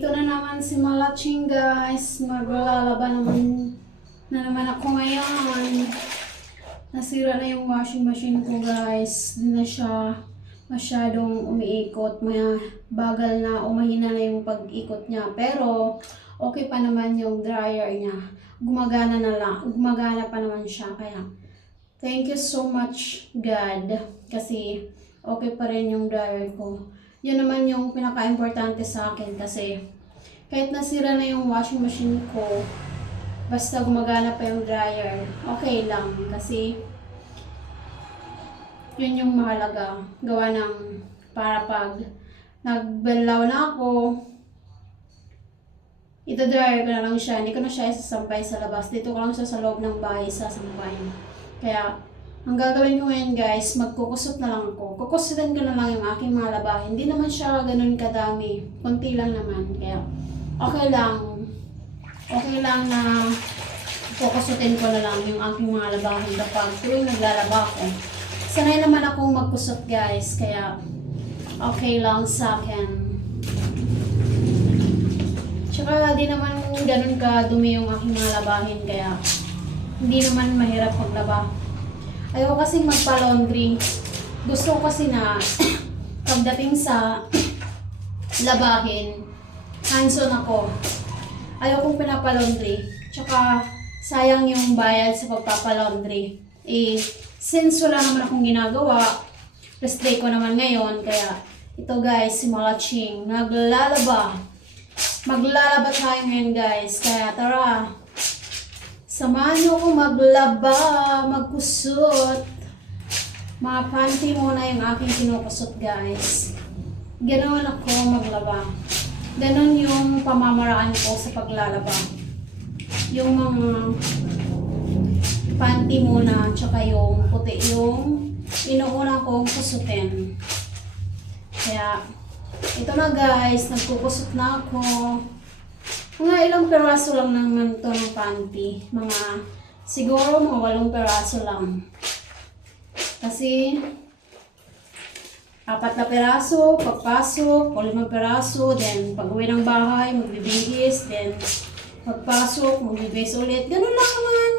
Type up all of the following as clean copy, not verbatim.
Andito na naman si Malaching guys. Maglalaba naman ako ngayon. Nasira na yung washing machine ko guys. Hindi na siya masyadong umiikot. Bagal na, umahina na yung pag-ikot niya. Pero okay pa naman yung dryer niya. Gumagana pa naman siya. Kaya thank you so much God. Kasi okay pa rin yung dryer ko. Yan naman yung pinaka-importante sa akin kasi kahit nasira na yung washing machine ko, basta gumagana pa yung dryer, okay lang. Kasi yun yung mahalaga. Gawa ng para pag nagbanlaw na ako, ito-dryer ko na lang siya. Hindi ko na siya isasampay sa labas. Dito ko lang siya sa loob ng bahay sasampay. Kaya ang gagawin ko ngayon guys, magkukusot na lang ako. Kukusutin ko na lang yung aking mga labahin. Hindi naman siya ganun kadami. Konti lang naman. Kaya okay lang na kukusutin ko na lang yung aking mga labahin kapag tuwing naglalaba ako. Sanay naman akong magkusot guys. Kaya okay lang sa akin. Tsaka di naman ganun kadumi yung aking mga labahin. Kaya hindi naman mahirap maglaba. Ayoko kasing magpa-laundry. Gusto ko kasi na pagdating sa labahin, hands-on ako. Ayokong pinapa-laundry. Tsaka sayang yung bayad sa pagpapa-laundry. Since wala naman akong ginagawa, rest day ko naman ngayon. Kaya ito guys, si Malaching, naglalaba. Maglalaba tayo ngayon guys. Kaya tara. Samahan nyo ko maglaba, magkusot. Mga panty muna yung aking kinukusot guys. Ganoon ako maglaba. Ganon yung pamamaraan ko sa paglalaba. Yung mga panty muna, tsaka yung puti yung inuuna kong kusutin. Kaya, ito na guys, nagkukusot na ako. Mga ilang peraso lang naman ito ng panty. Siguro mga 8 peraso lang. Kasi 4 na peraso, pagpasok, 5 peraso, then pag uwi ng bahay, magbibihis, then pagpasok, magbibihis ulit. Ganun lang naman.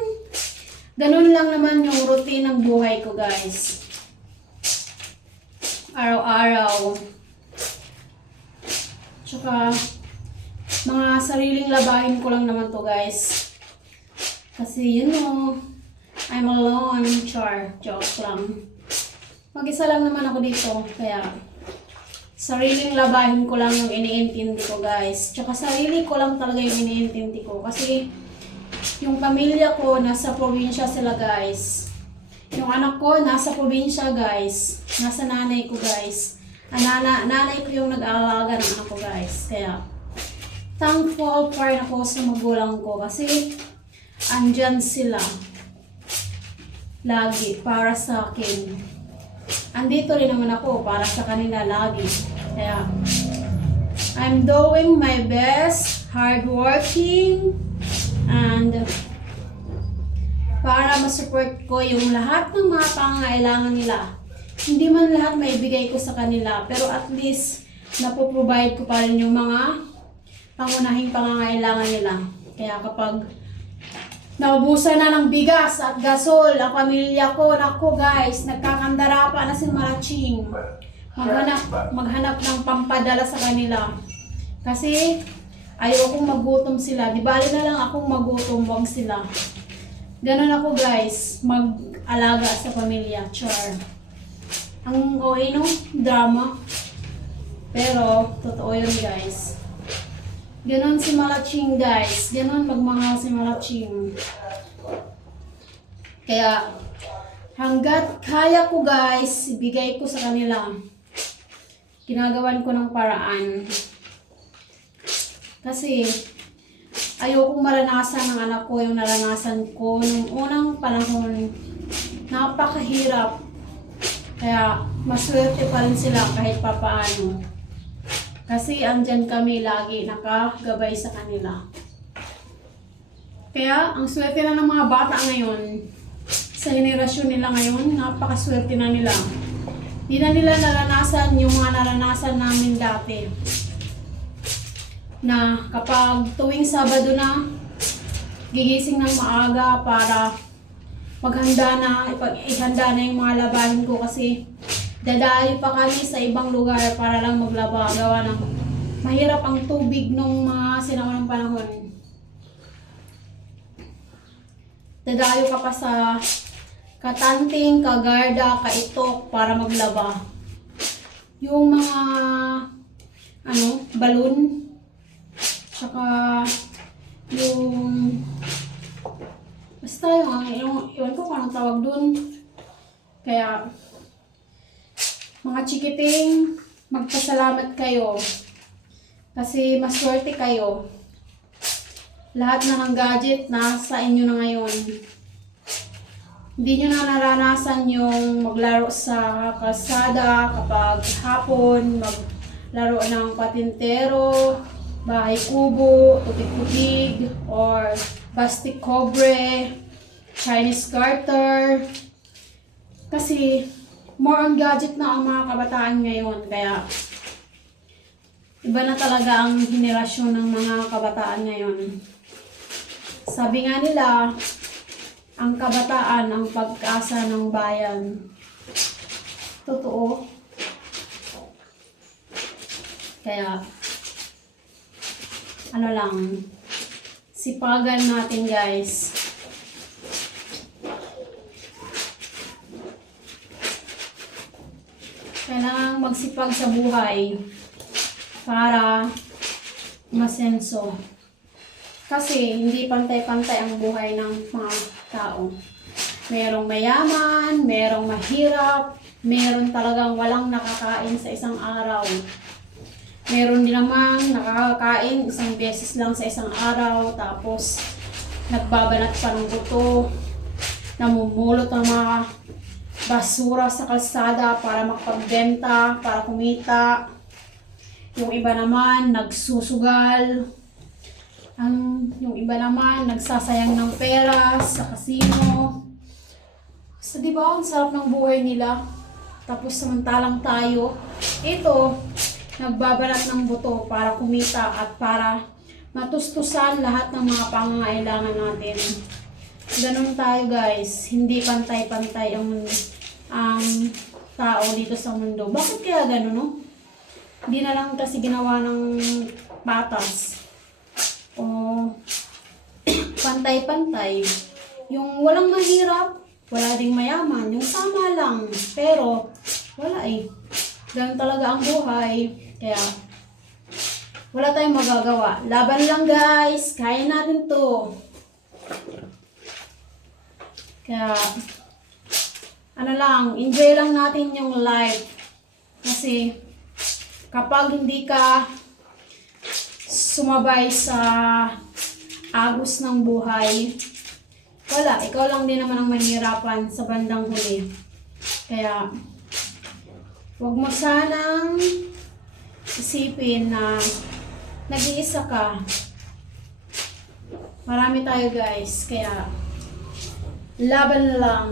Ganun lang naman yung routine ng buhay ko guys. Araw-araw. Tsaka mga sariling labahin ko lang naman to guys. Kasi you know, I'm alone. Joke lang. Mag-isa lang naman ako dito. Kaya sariling labahin ko lang yung iniintindi ko guys. Tsaka sarili ko lang talaga yung iniintindi ko. Kasi yung pamilya ko nasa probinsya sila guys. Yung anak ko nasa probinsya guys. Nasa nanay ko guys. Nanay ko yung nag-aalaga ng anak ko guys. Kaya thankful pa rin ako sa magulang ko kasi andyan sila lagi para sa akin. Andito rin naman ako para sa kanila lagi. Kaya I'm doing my best, hardworking, and para masupport ko yung lahat ng mga pangangailangan nila. Hindi man lahat maibigay ko sa kanila, pero at least napoprovide ko pa rin yung mga pangunahing pangangailangan nila. Kaya kapag naubusan na ng bigas at gasol ang pamilya ko, naku guys, nagkakandara pa na si Malaching. Maghanap ng pampadala sa kanila. Kasi ayokong magutom sila. Di bali na lang akong magutom, wag sila. Ganon ako guys, mag-alaga sa pamilya. Char. Ang okay no? Drama. Pero totoo yun guys. Ganon si Malaching guys. Ganon magmahal si Malaching. Kaya hanggat kaya ko guys, ibigay ko sa kanila. Ginagawan ko ng paraan. Kasi ayokong maranasan ng anak ko yung naranasan ko nung unang panahon. Napakahirap. Kaya maswerte pa rin sila kahit papaano. Kasi andyan kami lagi nakagabay sa kanila. Kaya ang swerte na ng mga bata ngayon, sa henerasyon nila ngayon, napakaswerte na nila. Di na nila naranasan yung mga naranasan namin dati. na kapag tuwing Sabado na, gigising ng maaga para maghanda na, ihanda na yung mga labahin ko kasi dadayo pa kami sa ibang lugar para lang maglaba. Gawa ng mahirap ang tubig nung mga sinaunang panahon. Dadayo ka pa sa Katanting, Kagarda, Kaitok para maglaba. Yung mga balon, tsaka yung basta yung iwan ko kung anong tawag dun. Kaya mga chikiting, magpasalamat kayo kasi maswerte kayo. Lahat na ng gadget nasa inyo na ngayon. Hindi nyo na naranasan yung maglaro sa kalsada kapag hapon, maglaro ng patintero, bahay kubo, tutig-tutig, or bastik cobre, Chinese garter. Kasi more on gadget na ang mga kabataan ngayon. Kaya iba na talaga ang henerasyon ng mga kabataan ngayon. Sabi nga nila, ang kabataan ang pag-asa ng bayan. Totoo. Kaya sipagan natin guys. Kailangan magsipag sa buhay para masenso. Kasi hindi pantay-pantay ang buhay ng mga tao. Merong mayaman, merong mahirap, meron talagang walang nakakain sa isang araw. Meron din namang nakakakain isang beses lang sa isang araw, tapos nagbabanat pa ng buto, namumulot ng mga basura sa kalsada para makapagbenta, para kumita. Yung iba naman nagsusugal. Yung iba naman nagsasayang ng pera sa kasino. So, di ba, ang sarap ng buhay nila. Tapos samantalang tayo, ito, nagbabalat ng buto para kumita at para matustusan lahat ng mga pangangailangan natin. Ganun tayo guys, hindi pantay-pantay ang tao dito sa mundo. Bakit kaya ganun, no? Hindi na lang kasi ginawa ng batas o pantay-pantay. Yung walang mahirap, wala ding mayaman, yung sama lang. Pero wala eh. Ganun talaga ang buhay. Kaya wala tayong magagawa. Laban lang guys, kaya natin to. Kaya enjoy lang natin yung life. Kasi kapag hindi ka sumabay sa agos ng buhay, wala, ikaw lang din naman ang mahirapan sa bandang huli. Kaya huwag mo sanang isipin na nag-iisa ka. Marami tayo guys, kaya laban lang.